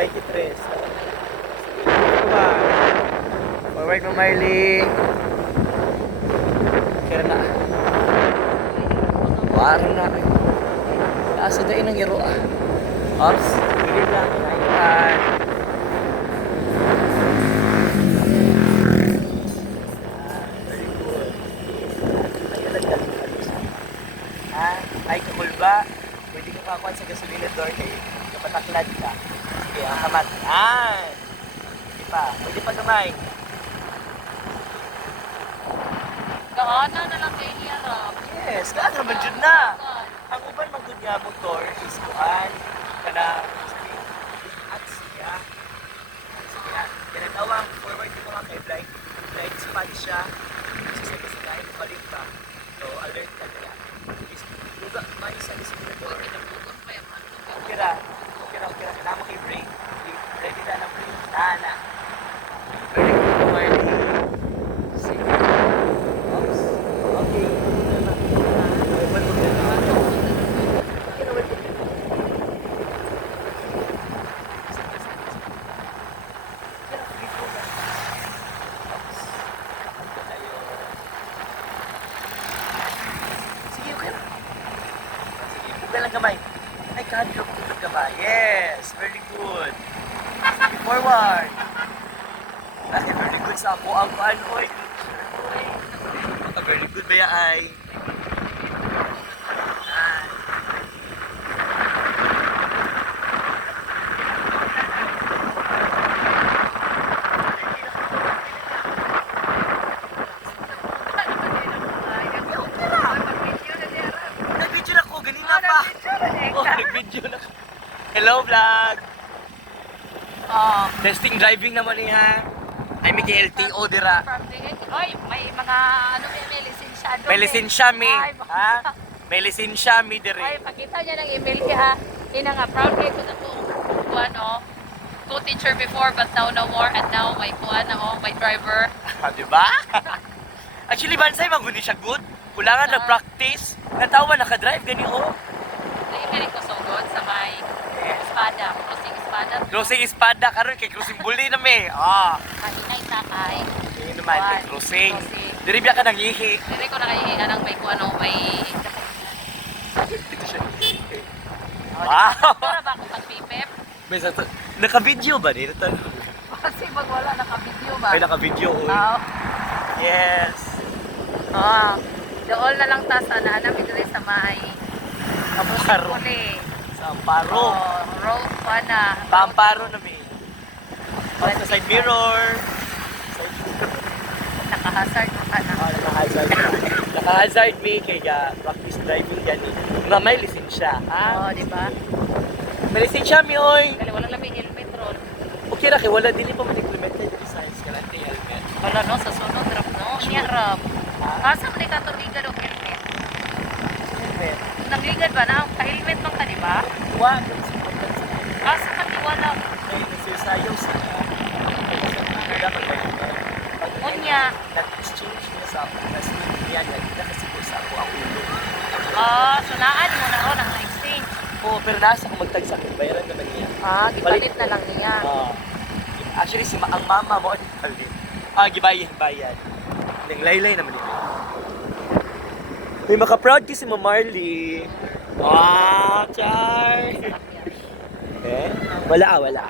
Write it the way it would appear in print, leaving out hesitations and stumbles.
23. Forward mo, Marley. Kaya na. Waro na. Kaso dahil ng iro ah. Ops, gilid lang. Ayan. Very good. Ay, kakulba. Pwede ka kakuan sa gasolina door kayo. Kapataklad ka. Sige, ang kamat. Yan. Hindi pa. Pwede pa gamay. Kaana na lang kayo niya, Rob. Yes, kaan naman dyan na. Ang uban magod nga motor is kuan. Kada, sabi, at siya. Siya. Kaya tawang forward yung mga kay blind. Blind spot siya. Kasi sa kahit balik ka. So, alert ka kaya. Luga, may isa ni siguro. Okay ra. Kailangan mo kay brake. Ready na ng brake. Tana. Very good, Marley. Sige. Oops. Okay. Sige, okay na. Sige, buka lang kamay. Ay, kadyo ko ka ba? Yes, very good. Sige, forward. Ay, very good sa ako. Ang paano, oy. Very good ba yan, ay? Nag-video na ko, ganina pa. Oh, nag-video na ko. Hello, vlog. Testing driving naman niya. Ay, may LTO dira. Oy, may mga ano may lisensyado. May lisensya mi. Ay, Ha? May lisensya mi Ay, diri. pakita niya ng email ki ha. Ina nga proud kay ko na to. Kuan oh. Co-teacher before but now no more and now may kuan na oh, may driver. Di ba? Actually, bansay maguni siya good. Kulangan na practice. Natawa naka-drive gani oh. Lain ko sugod sa may espada, crossing espada. Crossing espada karon kay crossing bully na mi. Ah. Kahinay sakay. Ini naman kay Kuan, crossing. crossing. Diri biya ka nang ihi. Dire ko nakahihinga ng may kuan oh, may Dito siya ihi. Wow. Para ba ako pag-pipep? May sa naka-video ba dito? Kasi pag wala naka-video ba? Ay naka-video oy. Oo. Yes. Doon na lang ta sana namin dito sa may Amparo. Uli. Sa Amparo. Road pa na. Pamparo na mi. Sa side mirror. Naka-hazard ka na. Naka-hazard. Naka-hazard mi kay practice driving yan. Nga may lisensya. Oo, di ba? May lisensya mi oy. Kali walang lamig helmet ron. Okay ra kay wala dili pa man implemented yung science kaya natin helmet. Wala no, sa sunod rap no. Niya rap. Asa mo ka to ligad o helmet? Helmet. Nagligad ba na? Ka-helmet man ka, di ba? One. Asa ka wala. May nagsasayaw sa Unya. nag-exchange na sa kasi yan nakasipo sa ako ang ulo. Sunaan mo na ron ang exchange. Oo, pero nasa kung magtagsak bayaran naman niya. Gipalit na lang niya. Actually si ang mama mo ang palit. Gibayan. Nang laylay naman niya. May maka-proud kasi si Marley. Char! Wala.